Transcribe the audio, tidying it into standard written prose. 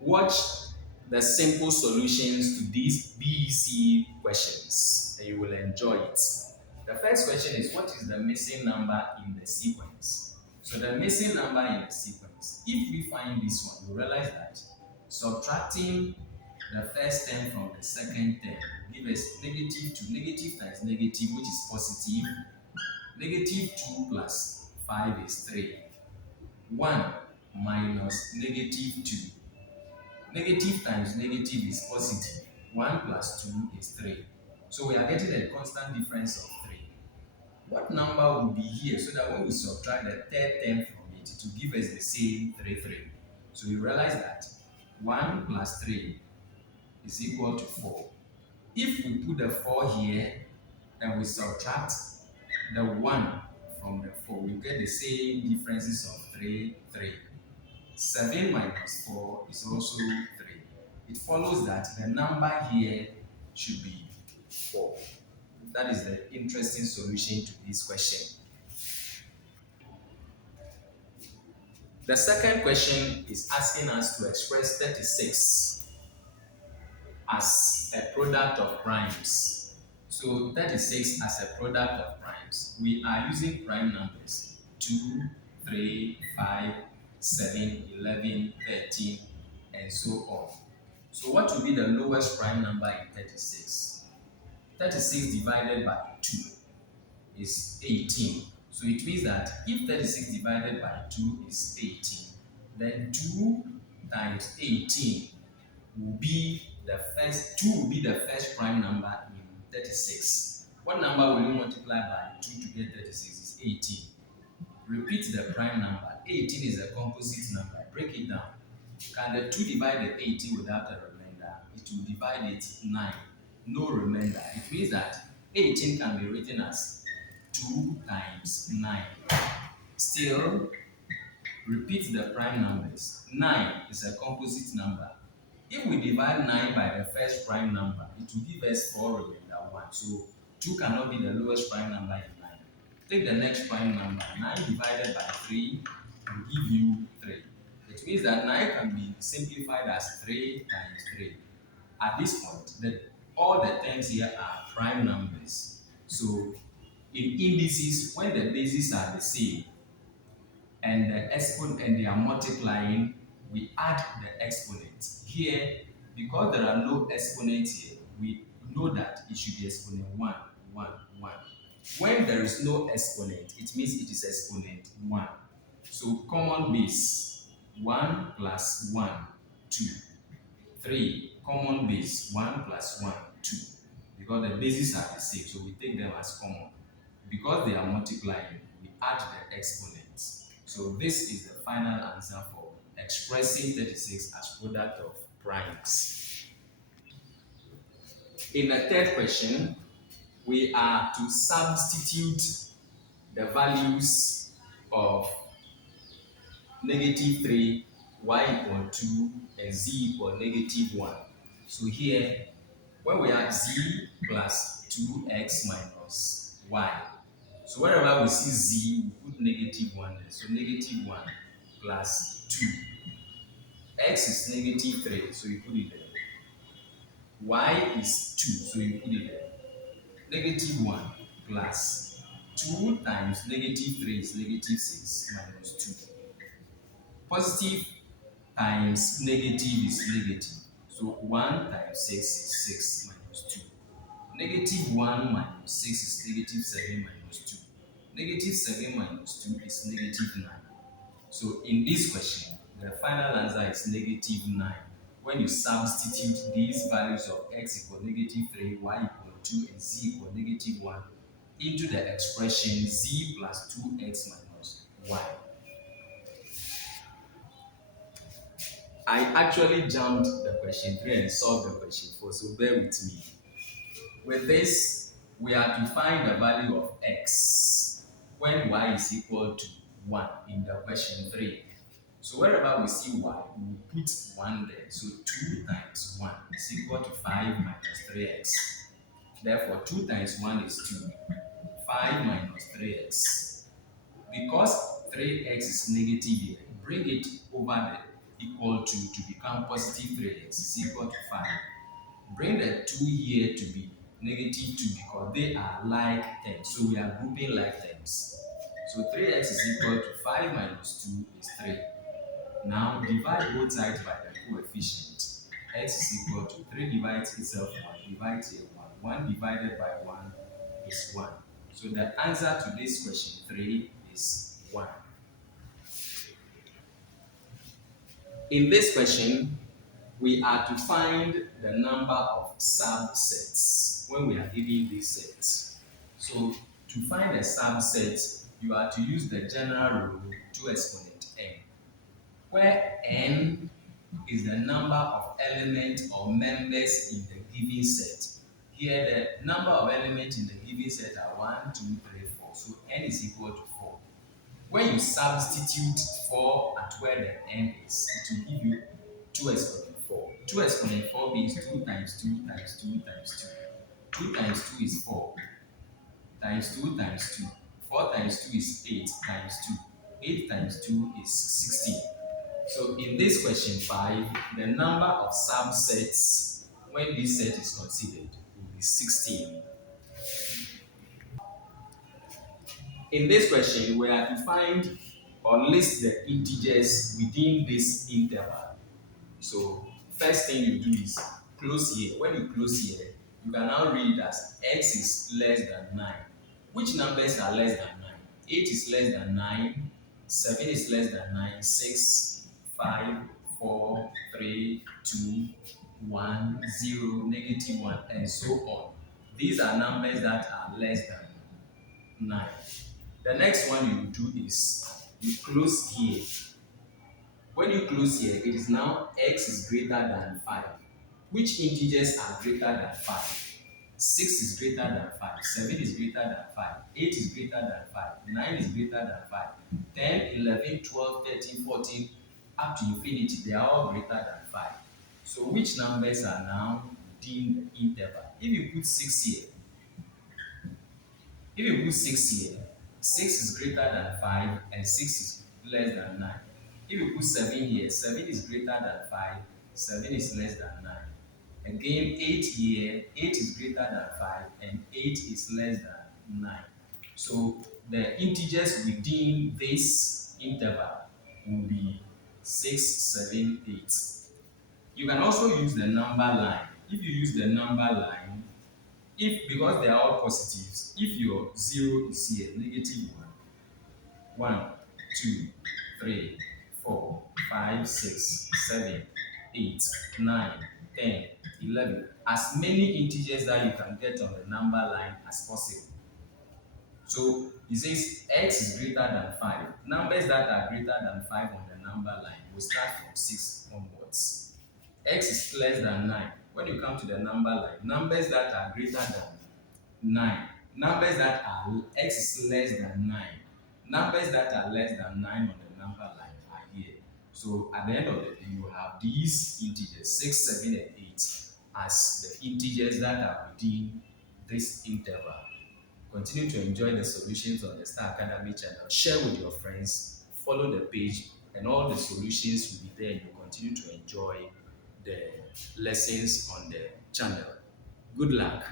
Watch the simple solutions to these BEC questions and you will enjoy it. The first question is, what is the missing number in the sequence? So the missing number in the sequence, if we find this one, you realize that subtracting the first term from the second term will give us negative 2, negative times negative, which is positive. Negative 2 plus 5 is 3. 1 minus negative 2. Negative times negative is positive. 1 plus 2 is 3. So we are getting a constant difference of 3. What number will be here so that when we subtract the third term from it, to give us the same 3. So you realize that 1 plus 3 is equal to 4. If we put the 4 here and we subtract the 1 from the 4, we get the same differences of 3. 7 minus 4 is also 3. It follows that the number here should be 4. That is the interesting solution to this question. The second question is asking us to express 36 as a product of primes. So 36 as a product of primes. We are using prime numbers 2, 3, 5, 7, 11, 13, and so on. So what will be the lowest prime number in 36? 36 divided by 2 is 18. So it means that if 36 divided by 2 is 18, then 2 times 18 will be the first, 2 will be the first prime number in 36. What number will you multiply by 2 to get 36? Is 18. Repeat the prime number. 18 is a composite number. Break it down. Can the 2 divide the 18 without a remainder? It will divide it 9. No remainder. It means that 18 can be written as 2 times 9. Still, repeat the prime numbers. 9 is a composite number. If we divide 9 by the first prime number, it will give us 4 remainder 1. So 2 cannot be the lowest prime number in 9. Take the next prime number. 9 divided by 3 will give you 3. It means that 9 can be simplified as 3 times 3. At this point, all the terms here are prime numbers. So in indices, when the bases are the same and the exponent and they are multiplying, we add the exponent. Here, because there are no exponents here, we know that it should be exponent 1, 1, 1. When there is no exponent, it means it is exponent 1. So common base, 1 plus 1, 2. 3, common base, 1 plus 1, 2. Because the bases are the same, so we take them as common. Because they are multiplying, we add the exponents. So this is the final answer for expressing 36 as product of primes. In the third question, we are to substitute the values of negative 3, y equal 2, and z equal negative 1. So here, when we have z plus 2x minus y, so wherever we see z, we put negative 1 there. So negative 1 plus 2. X is negative 3, so you put it there. Y is 2, so you put it there. Negative 1 plus 2 times negative 3 is negative 6 minus 2. Positive times negative is negative. So 1 times 6 is 6 minus 2. Negative 1 minus 6 is negative 7 minus 2. Negative 7 minus 2 is negative 9. So in this question, the final answer is negative 9. When you substitute these values of x equal negative 3, y equal 2, and z equal negative 1 into the expression z plus 2x minus y. I actually jumped the question 3 and solved the question 4, so bear with me. With this, we are to find the value of x when y is equal to 1 in the question 3. So wherever we see y, we put 1 there. So 2 times 1 is equal to 5 minus 3x. Therefore, 2 times 1 is 2. 5 minus 3x. Because 3x is negative here, bring it over there. equal to become positive 3x is equal to 5. Bring the 2 here to be negative 2 because they are like terms. So we are grouping like terms. So 3x is equal to 5 minus 2 is 3. Now divide both sides by the coefficient. X is equal to 3 divides itself 1, divides here 1. 1 divided by 1 is 1. So the answer to this question 3 is 1. In this question, we are to find the number of subsets when we are given these sets. So to find a subset, you are to use the general rule 2 exponent n, where n is the number of elements or members in the given set. Here, the number of elements in the given set are 1, 2, 3, 4. So n is equal to 4. When you substitute 4 at where the n is, it will give you 2 exponent 4. 2 exponent 4 means 2 times 2 times 2 times 2. 2 times 2 is 4 times 2 times 2. 4 times 2 is 8 times 2. 8 times 2 is 16. So in this question 5, the number of subsets when this set is considered will be 16. In this question, we are to find or list the integers within this interval. So first thing you do is close here. When you close here, you can now read it as x is less than 9. Which numbers are less than 9? 8 is less than 9, 7 is less than 9, 6, 5, 4, 3, 2, 1, 0, negative 1, and so on. These are numbers that are less than 9. The next one you do is you close here. When you close here, it is now x is greater than 5. Which integers are greater than 5? 6 is greater than 5, 7 is greater than 5, 8 is greater than 5, 9 is greater than 5, 10, 11, 12, 13, 14, up to infinity, they are all greater than 5. So which numbers are now within the interval? If you put 6 here, 6 is greater than 5 and 6 is less than 9. If you put 7 here, 7 is greater than 5, 7 is less than 9. Again, 8 here, 8 is greater than 5 and 8 is less than 9. So the integers within this interval will be 6, 7, 8. You can also use the number line. If you use the number line, because they are all positives, if your 0 is here, negative 1, 2, 3, 4, 5, 6, 7, 8, 9, 10, 11, as many integers that you can get on the number line as possible. So it says x is greater than 5. Numbers that are greater than 5 on the number line will start from 6 onwards. X is less than 9. When you come to the number line, numbers that are greater than 9, numbers that are x is less than 9, numbers that are less than 9 on the number line are here. So at the end of the day, you have these integers 6, 7, and 8 as the integers that are within this interval. Continue to enjoy the solutions on the Star Academy channel. Share with your friends, follow the page, and all the solutions will be there, and you continue to enjoy the lessons on the channel. Good luck.